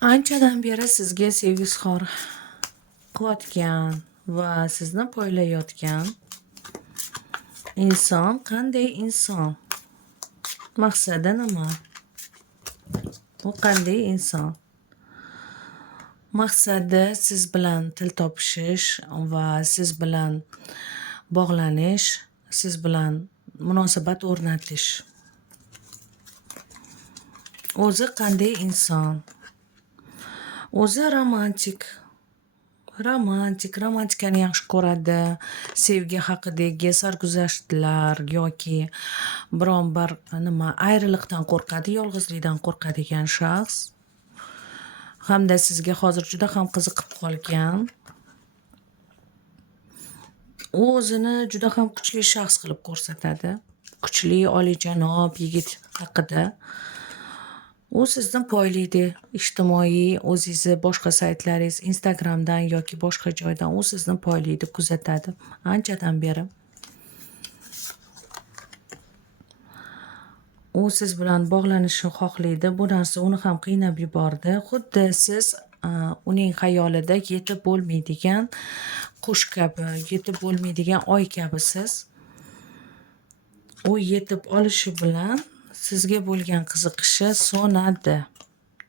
Anchadan beri sizga sevgi izhor qilayotgan va sizni poylayotgan inson qanday inson? Maqsadi nima? U qanday inson? Maqsadi siz bilan til topishish va siz bilan bog'lanish, siz bilan munosabat o'rnatish. O'zi qanday inson? O'zi romantikani yaxshi ko'radi. Sevgi haqidagi sarguzashtlar yoki biron bir ayriliqdan qo'rqadi, yolg'izlikdan qo'rqadigan shaxs. Hamda sizga hozir juda ham qiziqib qolgan. U o'zini juda ham kuchli shaxs qilib ko'rsatadi. Kuchli, oliyjanob yigit haqida. U sizni poylaydi. Ijtimoiy o'zingizni boshqa saytlaringiz, Instagramdan yoki boshqa joydan u sizni poylaydi, kuzatadi anchadan beri. U siz bilan bog'lanishni xohlaydi. Bu narsa uni ham qiynab yubordi. Xuddi siz uning xayolida yetib bo'lmaydigan qush kabi, yetib bo'lmaydigan oy kabisiz. U yetib olishi bilan sizga bo'lgan qiziqishi so'nadi.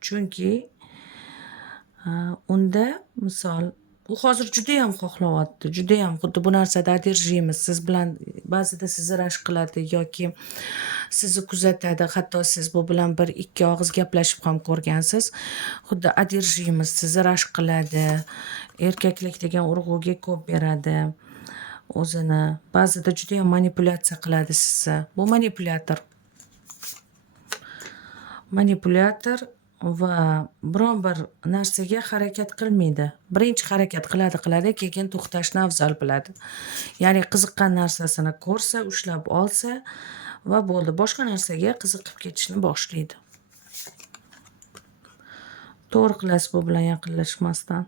Chunki unda misol u hozir juda ham xohlayapti, juda ham xuddi bu narsada одержимость. Siz bilan ba'zida sizni rashk qiladi yoki sizni kuzatadi. Hatto siz bu bilan bir ikki og'iz gaplashib ham ko'rgansiz. Xuddi одержимость sizni rashk qiladi. Erkaklik degan urg'uga ko'p beradi. O'zini ba'zida juda ham manipulyatsiya qiladi sizni. Bu manipulyator va biron bir narsaga harakat qilmaydi. Birinchi harakat qiladi, keyin to'xtashni afzal biladi. Ya'ni qiziqqan narsasini ko'rsa, ushlab olsa va bo'ldi. Boshqa narsaga qiziqib ketishni boshlaydi. To'g'ri qilasiz bu bilan yaqinlashmasdan.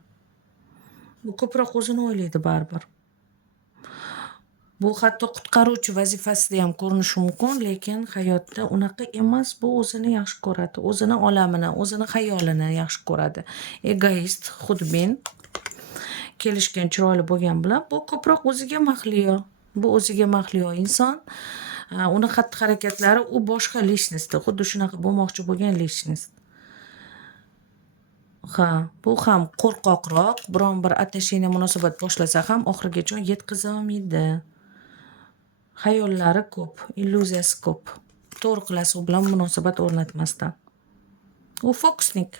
Bu ko'proq o'zini o'ylaydi baribir. Bu hatto qutqaruvchi vazifasida ham ko'rinishi mumkin, lekin hayotda unaqa emas. Bu o'zini yaxshi ko'radi, o'zini olamini, o'zini xayolini yaxshi ko'radi. Egoist, xudbin, kelishgan chiroyli bo'lgan bilan bu ko'proq o'ziga mahliyo. Bu o'ziga mahliyo inson. Uni xatti-harakatlari u boshqa lичностьda, xuddi shunaqa bo'lmoqchi bo'lgan lичность. Bu ham qo'rqoqroq, biron bir отношение munosabat boshlasa ham oxirigacha yetkaza olmaydi. Xayollari ko'p, illyuziyasi ko'p. To'g'ri qilasiz u bilan munosabat o'rnatmasdan. U fokusnik.